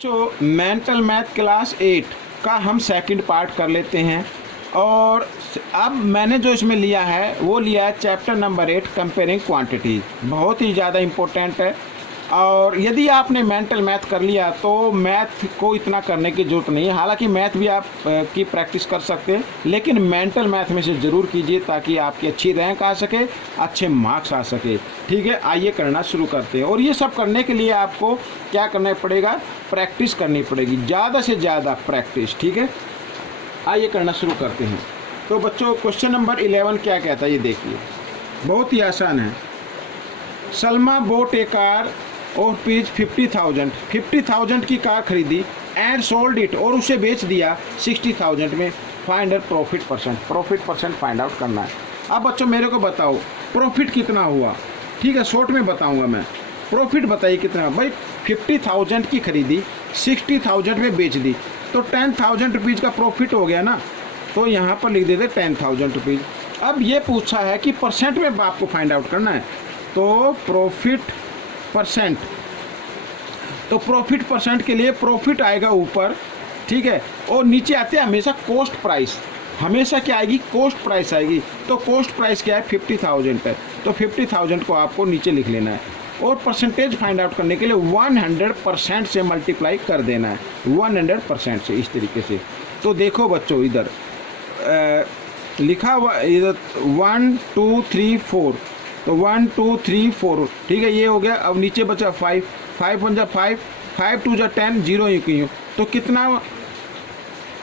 जो mental math class 8 का हम सेकंड पार्ट कर लेते हैं। और अब मैंने जो इसमें लिया है वो लिया है चैप्टर नंबर 8 कंपेयरिंग क्वांटिटी। बहुत ही ज़्यादा इम्पोर्टेंट है और यदि आपने मेंटल मैथ कर लिया तो मैथ को इतना करने की ज़रूरत नहीं है। हालांकि मैथ भी आप की प्रैक्टिस कर सकते हैं, लेकिन मेंटल मैथ में से ज़रूर कीजिए ताकि आपकी अच्छी रैंक आ सके, अच्छे मार्क्स आ सके। ठीक है, आइए करना शुरू करते हैं। और ये सब करने के लिए आपको क्या करना पड़ेगा? प्रैक्टिस करनी पड़ेगी, ज़्यादा से ज़्यादा प्रैक्टिस। ठीक है, आइए करना शुरू करते हैं। तो बच्चों क्वेश्चन नंबर 11 क्या कहता है ये देखिए, बहुत ही आसान है। सलमा बोट ए कार और रुपीज 50,000 की कार खरीदी एंड सोल्ड इट, और उसे बेच दिया 60,000 में। Find profit percent find out करना है। अब बच्चों मेरे को बताओ प्रॉफिट कितना हुआ। ठीक है, शॉर्ट में बताऊंगा मैं। प्रॉफिट बताइए कितना भाई। 50,000 की खरीदी 60,000 में बेच दी तो 10,000 रुपीज़ का प्रॉफिट हो गया ना। तो यहाँ पर लिख देते 10,000 रुपीज़। अब ये पूछा है कि परसेंट में आपको फाइंड आउट करना है, तो प्रॉफिट परसेंट, तो प्रॉफिट परसेंट के लिए प्रॉफिट आएगा ऊपर। ठीक है, और नीचे आते हैं हमेशा कॉस्ट प्राइस। हमेशा क्या आएगी? कॉस्ट प्राइस आएगी। तो कॉस्ट प्राइस क्या है? 50,000 है। तो 50,000 को आपको नीचे लिख लेना है और परसेंटेज फाइंड आउट करने के लिए 100% से मल्टीप्लाई कर देना है, 100% से, इस तरीके से। तो देखो बच्चों इधर लिखा हुआ, इधर 1 2 3 4, तो 1 2 3 4। ठीक है, ये हो गया। अब नीचे बचा 5, 5 1 जा 5, 5 2 जा 10, 0 ही। तो कितना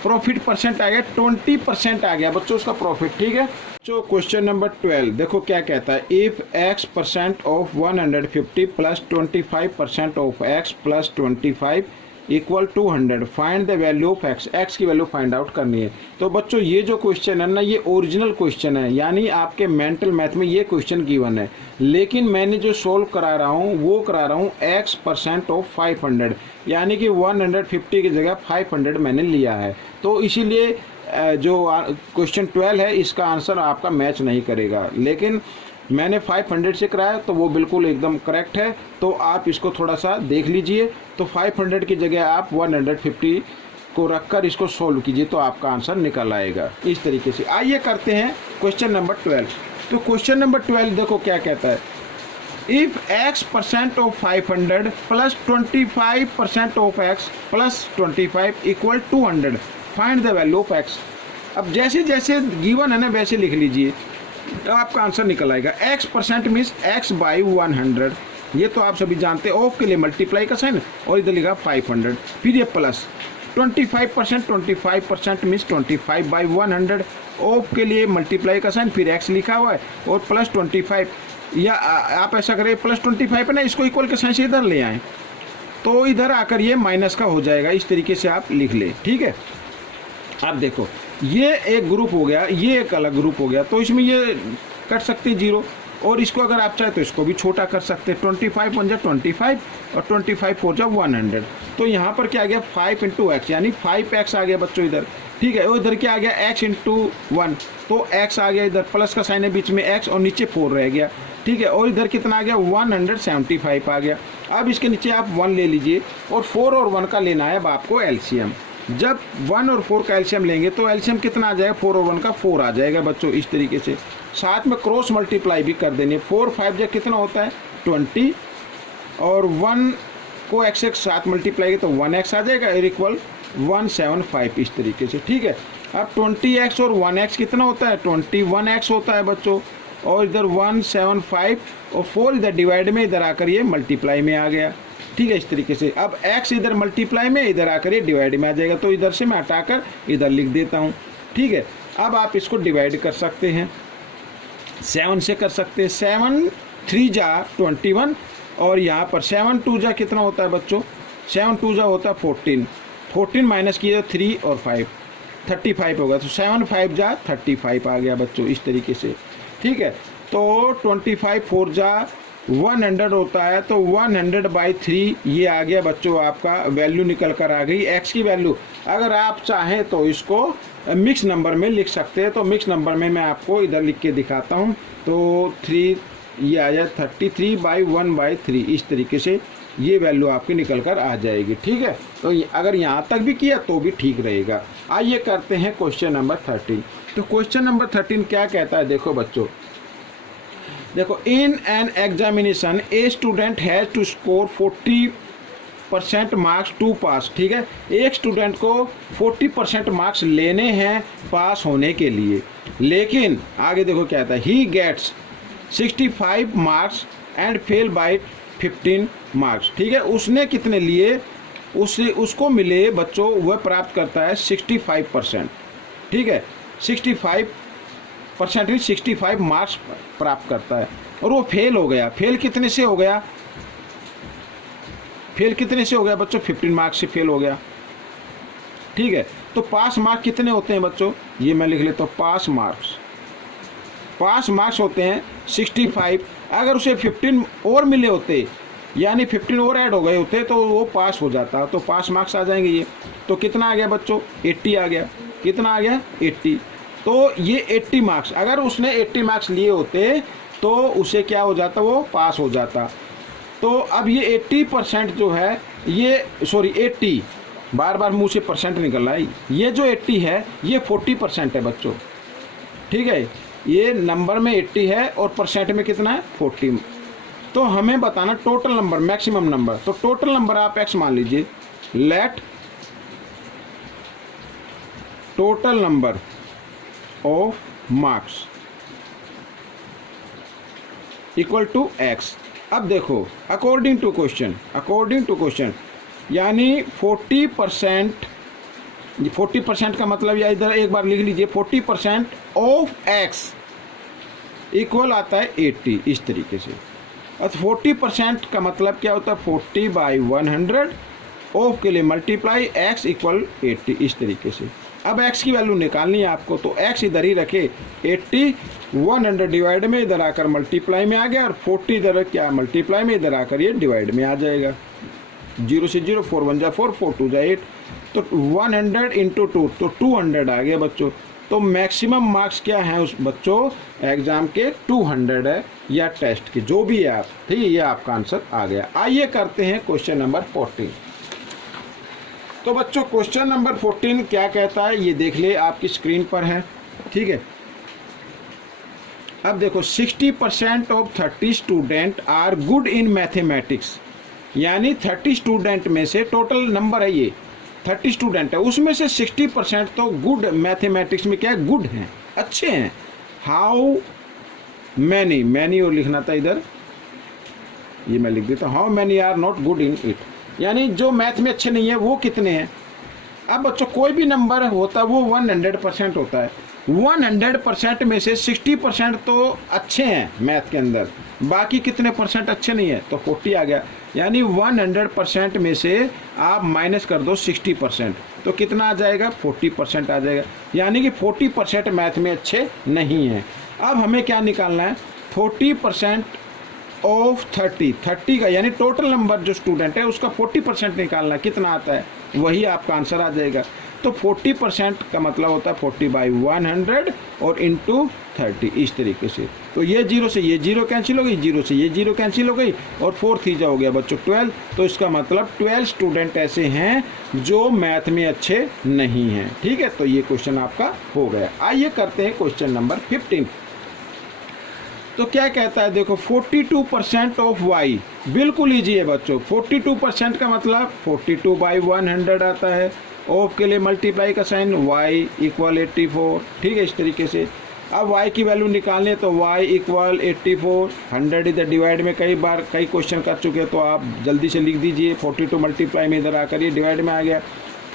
प्रॉफिट परसेंट आ गया? 20% आ गया बच्चों उसका प्रॉफिट। ठीक है, तो क्वेश्चन नंबर 12 देखो क्या कहता है। If x% of 150 plus 25% of x plus 25 equal 200, find the value of x। x की वैल्यू फाइंड आउट करनी है। तो बच्चों ये जो क्वेश्चन है ना, ये ओरिजिनल क्वेश्चन है, यानी आपके मेंटल मैथ में ये क्वेश्चन गिवन है, लेकिन मैंने जो सोल्व करा रहा हूँ वो करा रहा हूँ x% ऑफ 500, यानी कि 150 की जगह 500 मैंने लिया है। तो इसीलिए जो क्वेश्चन 12 है इसका आंसर आपका मैच नहीं करेगा, लेकिन मैंने 500 से कराया तो वो बिल्कुल एकदम करेक्ट है। तो आप इसको थोड़ा सा देख लीजिए। तो 500 की जगह आप 150 को रखकर इसको सोल्व कीजिए तो आपका आंसर निकल आएगा इस तरीके से। आइए करते हैं क्वेश्चन नंबर 12। तो क्वेश्चन नंबर 12 देखो क्या कहता है। If x% of 500 plus 25% of x plus 25 equal 200, find the value of x। अब जैसे जैसे गिवन है ना वैसे लिख लीजिए तो आपका आंसर निकल आएगा। x% मीन्स x बाई 100, ये तो आप सभी जानते हैं। ऑफ के लिए मल्टीप्लाई का साइन और इधर लिखा 500, फिर ये प्लस 25% मीन्स 25 बाई 100। ऑफ के लिए मल्टीप्लाई का साइन, फिर x लिखा हुआ है और प्लस 25, या आप ऐसा करें प्लस 25 है ना, इसको इक्वल के साइन से इधर ले आएँ तो इधर आकर ये माइनस का हो जाएगा। इस तरीके से आप लिख लें। ठीक है, आप देखो ये एक ग्रुप हो गया, ये एक अलग ग्रुप हो गया, तो इसमें ये कट सकते 0, और इसको अगर आप चाहे तो इसको भी छोटा कर सकते हैं। 25 1 जा 25 और 25 4 जा 100। तो यहाँ पर क्या आ गया? 5 इंटू एक्स, यानी 5x आ गया बच्चों इधर। ठीक है, और इधर क्या आ गया? x इंटू 1, तो x आ गया इधर, प्लस का साइन है बीच में x और नीचे 4 रह गया। ठीक है, और इधर कितना आ गया? 175 आ गया। अब इसके नीचे आप 1 ले लीजिए और 4 और 1 का लेना है अब आपको एलसीएम। जब 1 और 4 का एलसीएम लेंगे तो एलसीएम कितना आ जाएगा? 4 और 1 का 4 आ जाएगा बच्चों इस तरीके से। साथ में क्रॉस मल्टीप्लाई भी कर देंगे। 4 5 जब कितना होता है? 20, और 1 को x एक साथ मल्टीप्लाई तो 1x आ जाएगा इक्वल 175 इस तरीके से। ठीक है, अब 20x और 1x कितना होता है? 21x होता है बच्चों, और इधर 175 और 4 इधर डिवाइड में, इधर आकर ये मल्टीप्लाई में आ गया। ठीक है, इस तरीके से। अब x इधर मल्टीप्लाई में, इधर आकर ये डिवाइड में आ जाएगा, तो इधर से मैं हटाकर इधर लिख देता हूँ। ठीक है, अब आप इसको डिवाइड कर सकते हैं, 7 से कर सकते हैं। 7 3 जा 21, और यहाँ पर 7 2 जा कितना होता है बच्चों? 7 2 जा होता है 14, 14 माइनस किया 3 और 5, 35 होगा। तो 7 5 जा 35 आ गया बच्चों इस तरीके से। ठीक है, तो 25 4 जा 100 होता है, तो 100/3 ये आ गया बच्चों, आपका वैल्यू निकल कर आ गई x की वैल्यू। अगर आप चाहें तो इसको मिक्स नंबर में लिख सकते हैं, तो मिक्स नंबर में मैं आपको इधर लिख के दिखाता हूँ। तो 3 ये आ जाए 33/1/3 इस तरीके से ये वैल्यू आपकी निकल कर आ जाएगी। ठीक है, तो अगर यहाँ तक भी किया तो भी ठीक रहेगा। आइए करते हैं क्वेश्चन नंबर 13। तो क्वेश्चन नंबर 13 क्या कहता है, देखो बच्चों, देखो, in an examination a student has to score 40% marks to pass. ठीक है, एक स्टूडेंट को 40% मार्क्स लेने हैं पास होने के लिए, लेकिन आगे देखो क्या आता है, he gets 65 marks and fail by 15 marks. ठीक है, उसने कितने लिए, उसको मिले बच्चों, वह प्राप्त करता है 65%। ठीक है, 65% में 65 मार्क्स प्राप्त करता है, और वो फेल हो गया। फेल कितने से हो गया, फेल कितने से हो गया बच्चों, 15 मार्क्स से फेल हो गया। ठीक है, तो पास मार्क्स कितने होते हैं बच्चों, ये मैं लिख लेता हूँ, पास मार्क्स होते हैं 65। अगर उसे 15 और मिले होते, यानी 15 और ऐड हो गए होते, तो वो पास हो जाता, तो पास मार्क्स आ जाएंगे ये। तो कितना आ गया बच्चों, 80 आ गया। कितना आ गया, 80। तो ये 80 मार्क्स, अगर उसने 80 मार्क्स लिए होते तो उसे क्या हो जाता, वो पास हो जाता। तो अब ये 80% जो है, ये 80, बार बार मुंह से परसेंट निकल रहा है, ये जो 80 है ये 40% है बच्चों। ठीक है, ये नंबर में 80 है और परसेंट में कितना है, 40। तो हमें बताना टोटल नंबर, मैक्सिमम नंबर। तो टोटल नंबर आप x मान लीजिए, let total number of marks equal to x। अब देखो, अकॉर्डिंग टू क्वेश्चन, यानी 40% का मतलब, या इधर एक बार लिख लीजिए, 40% ऑफ x इक्वल आता है 80, इस तरीके से। और 40% का मतलब क्या होता है, 40 बाई 100, ऑफ के लिए मल्टीप्लाई x इक्वल 80, इस तरीके से। अब x की वैल्यू निकालनी है आपको, तो x इधर ही रखे, 80 100 डिवाइड में इधर आकर मल्टीप्लाई में आ गया, और 40 इधर क्या मल्टीप्लाई में, इधर आकर ये डिवाइड में आ जाएगा। 0 से 0, 4 1 जा 4, 4 2 जा 8, तो 100 इंटू 2, तो 200 आ गया बच्चों। तो मैक्सिमम मार्क्स क्या हैं उस बच्चों एग्जाम के, 200 है, या टेस्ट के, जो भी है आप। ठीक है, ये आपका आंसर आ गया। आइए करते हैं क्वेश्चन नंबर 14। तो बच्चों क्वेश्चन नंबर 14 क्या कहता है, ये देख ले, आपकी स्क्रीन पर है। ठीक है, अब देखो, 60% of 30 student are good in mathematics, यानी 30 स्टूडेंट में से, टोटल नंबर है ये, 30 स्टूडेंट है, उसमें से 60% तो गुड मैथमेटिक्स में क्या है, गुड हैं, अच्छे हैं। हाउ मैनी और लिखना था इधर, ये मैं लिख देता हूँ, how many are not good in it, यानी जो मैथ में अच्छे नहीं है वो कितने हैं। अब बच्चों कोई भी नंबर होता है वो 100% होता है, 100% में से 60% तो अच्छे हैं मैथ के अंदर, बाकी कितने परसेंट अच्छे नहीं है, तो 40 आ गया। यानी 100% में से आप माइनस कर दो 60%, तो कितना आ जाएगा, 40% आ जाएगा। यानी कि 40% मैथ में अच्छे नहीं हैं। अब हमें क्या निकालना है, 40% ऑफ 30 का, यानी टोटल नंबर जो स्टूडेंट है उसका 40% निकालना, कितना आता है, वही आपका आंसर आ जाएगा। तो 40% का मतलब होता है 40 बाई 100 और इंटू 30, इस तरीके से। तो ये 0 से ये 0 कैंसिल हो गई, 0 से ये 0 कैंसिल हो गई, और 4 3 हो गया बच्चों 12। तो इसका मतलब 12 स्टूडेंट ऐसे हैं जो मैथ में अच्छे नहीं हैं। ठीक है, तो ये क्वेश्चन आपका हो गया। आइए करते हैं क्वेश्चन नंबर 15। तो क्या कहता है, देखो, 42% ऑफ y, बिल्कुल ईजी है बच्चों। 42% का मतलब 42 बाई 100 आता है, ऑफ के लिए मल्टीप्लाई का साइन, y इक्वल 84। ठीक है, इस तरीके से। अब y की वैल्यू निकालने, तो y इक्वल 84, 100 इधर डिवाइड में कई बार कई क्वेश्चन कर चुके हैं, तो आप जल्दी से लिख दीजिए। 42 मल्टीप्लाई में इधर आकर ये डिवाइड में आ गया,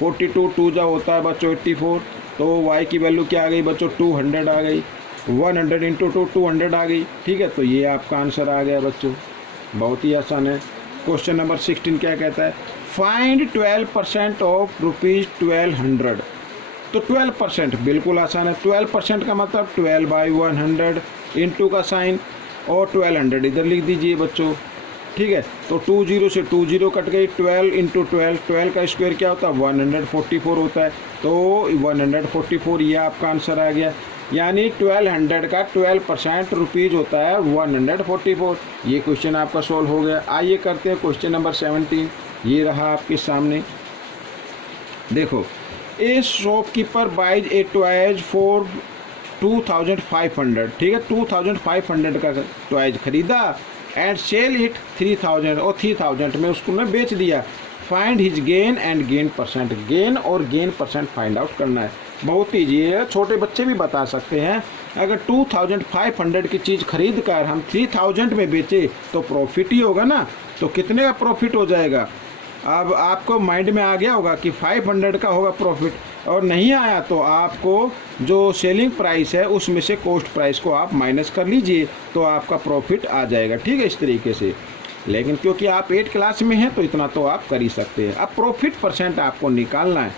42 2 जा होता है बच्चों 84, तो y की वैल्यू क्या आ गई बच्चों, 200 आ गई, 100 इंटू 2 200 आ गई। ठीक है, तो ये आपका आंसर आ गया बच्चों, बहुत ही आसान है। क्वेश्चन नंबर 16 क्या कहता है, फाइंड 12% ऑफ ₹1200। तो 12% बिल्कुल आसान है। 12% का मतलब 12 बाई 100 इंटू का साइन, और 1200 इधर लिख दीजिए बच्चों। ठीक है। तो 20 से 20 कट गई, 12 इंटू 12 का स्क्वायर क्या होता है 144 होता है। तो 144 ये आपका आंसर आ गया, यानी 1200 का 12% रुपीज़ होता है 144। ये क्वेश्चन आपका सॉल्व हो गया। आइए करते हैं क्वेश्चन नंबर 17। ये रहा आपके सामने, देखो, a shopkeeper buys a toys for 2500, ठीक है, 2500 का टॉयज खरीदा एंड सेल इट 3000, और 3000 में उसको मैं बेच दिया। Find his gain and gain percent, gain और गेन परसेंट फाइंड आउट करना है। बहुत ईजी है, छोटे बच्चे भी बता सकते हैं। अगर 2500 की चीज़ खरीद कर हम 3000 में बेचे तो प्रॉफिट ही होगा ना। तो कितने का प्रॉफिट हो जाएगा, अब आपको माइंड में आ गया होगा कि 500 का होगा प्रॉफिट, और नहीं आया तो आपको जो सेलिंग प्राइस है उसमें से कॉस्ट प्राइस को आप माइनस कर लीजिए, तो आपका प्रॉफिट आ जाएगा, ठीक है, इस तरीके से। लेकिन क्योंकि आप 8 क्लास में हैं तो इतना तो आप कर ही सकते हैं। अब प्रॉफिट परसेंट आपको निकालना है,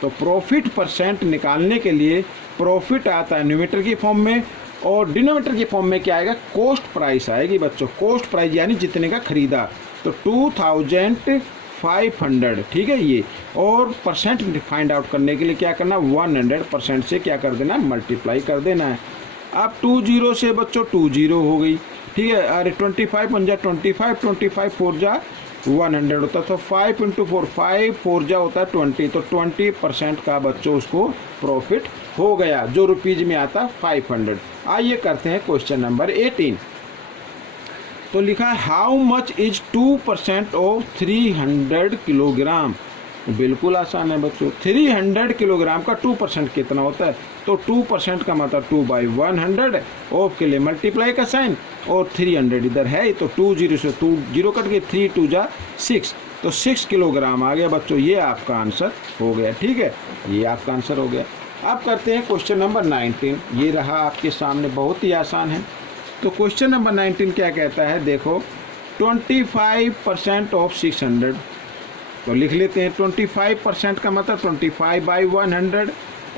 तो प्रॉफिट परसेंट निकालने के लिए प्रॉफिट आता है न्यूमरेटर की फॉर्म में, और डिनोमिनेटर की फॉर्म में क्या आएगा, कॉस्ट प्राइस आएगी बच्चों। कॉस्ट प्राइस यानी जितने का खरीदा, तो 2500, ठीक है ये। और परसेंट फाइंड आउट करने के लिए क्या करना, 100% से क्या कर देना, मल्टीप्लाई कर देना है। अब 20 से बच्चों 20 हो गई, ठीक है। अरे 25 बन जा 25 4 जा 100 होता है, तो 5 इंटू 4 5 4 जा होता है 20, तो 20% का बच्चों उसको प्रॉफिट हो गया, जो रुपीज़ में आता 500। आइए करते हैं क्वेश्चन नंबर 18। तो लिखा है how much is 2% of 300 kilogram. बिल्कुल आसान है बच्चों, 300 किलोग्राम का 2% कितना होता है, तो 2% का मतलब 2/100, ऑफ के लिए मल्टीप्लाई का साइन, और 300 इधर है, तो 20 से 20 कट के 3 2 जा 6, तो 6 किलोग्राम आ गया बच्चों। ये आपका आंसर हो गया, ठीक है, ये आपका आंसर हो गया। अब करते हैं क्वेश्चन नंबर 19। ये रहा आपके सामने, बहुत ही आसान है। तो क्वेश्चन नंबर 19 क्या कहता है, देखो, 25% ऑफ 600, तो लिख लेते हैं 25% का मतलब 25/100,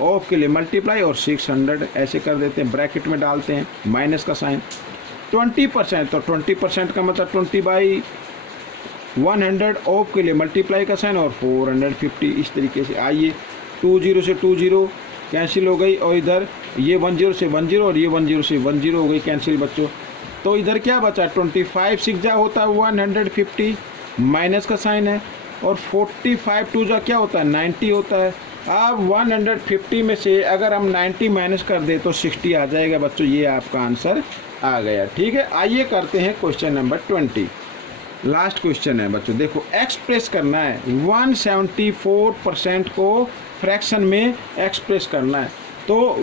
ऑफ के लिए मल्टीप्लाई और 600 ऐसे कर देते हैं, ब्रैकेट में डालते हैं माइनस का साइन। 20%, तो 20% का मतलब 20/100, ऑफ के लिए मल्टीप्लाई का साइन और 450, इस तरीके से। आइए 20 से 20 कैंसिल हो गई, और इधर ये 10 से 10 और ये 10 से 10 हो गई कैंसिल बच्चों। तो इधर क्या बचा, 25 6 जा होता है 150, माइनस का साइन है, और 45 2 जा क्या होता है 90 होता है। अब 150 में से अगर हम 90 माइनस कर दे तो 60 आ जाएगा बच्चों। ये आपका आंसर आ गया, ठीक है। आइए करते हैं क्वेश्चन नंबर 20, लास्ट क्वेश्चन है बच्चों। देखो, एक्सप्रेस करना है 174% को फ्रैक्शन में एक्सप्रेस करना है। तो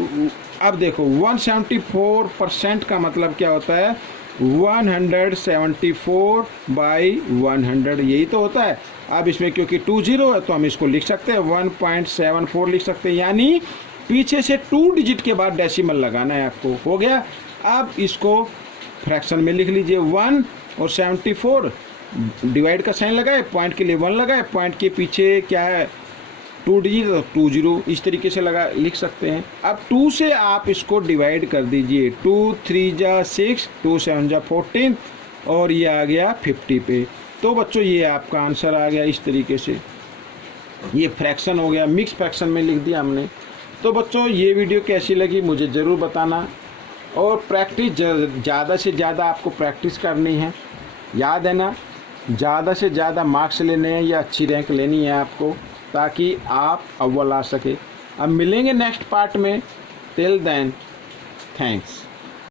अब देखो 174% का मतलब क्या होता है, 174/100, यही तो होता है। अब इसमें क्योंकि 20 है तो हम इसको लिख सकते हैं 1.74 लिख सकते हैं, यानी पीछे से 2 डिजिट के बाद डेसिमल लगाना है आपको। हो गया। अब इसको फ्रैक्शन में लिख लीजिए, 1 और 74 डिवाइड का साइन लगाए, पॉइंट के लिए 1 लगाए, पॉइंट के पीछे क्या है 2 डिजिट, 20, इस तरीके से लिख सकते हैं। अब 2 से आप इसको डिवाइड कर दीजिए, 2 3 जा 6, 2 7 जा 14, और ये आ गया 50 पे। तो बच्चों ये आपका आंसर आ गया इस तरीके से। ये फ्रैक्शन हो गया, मिक्स फ्रैक्शन में लिख दिया हमने। तो बच्चों ये वीडियो कैसी लगी मुझे ज़रूर बताना, और प्रैक्टिस ज़्यादा से ज़्यादा आपको प्रैक्टिस करनी है, याद है ना, ज़्यादा से ज़्यादा मार्क्स लेने हैं या अच्छी रैंक लेनी है आपको, ताकि आप अव्वल आ सके। अब मिलेंगे नेक्स्ट पार्ट में, टिल देन थैंक्स।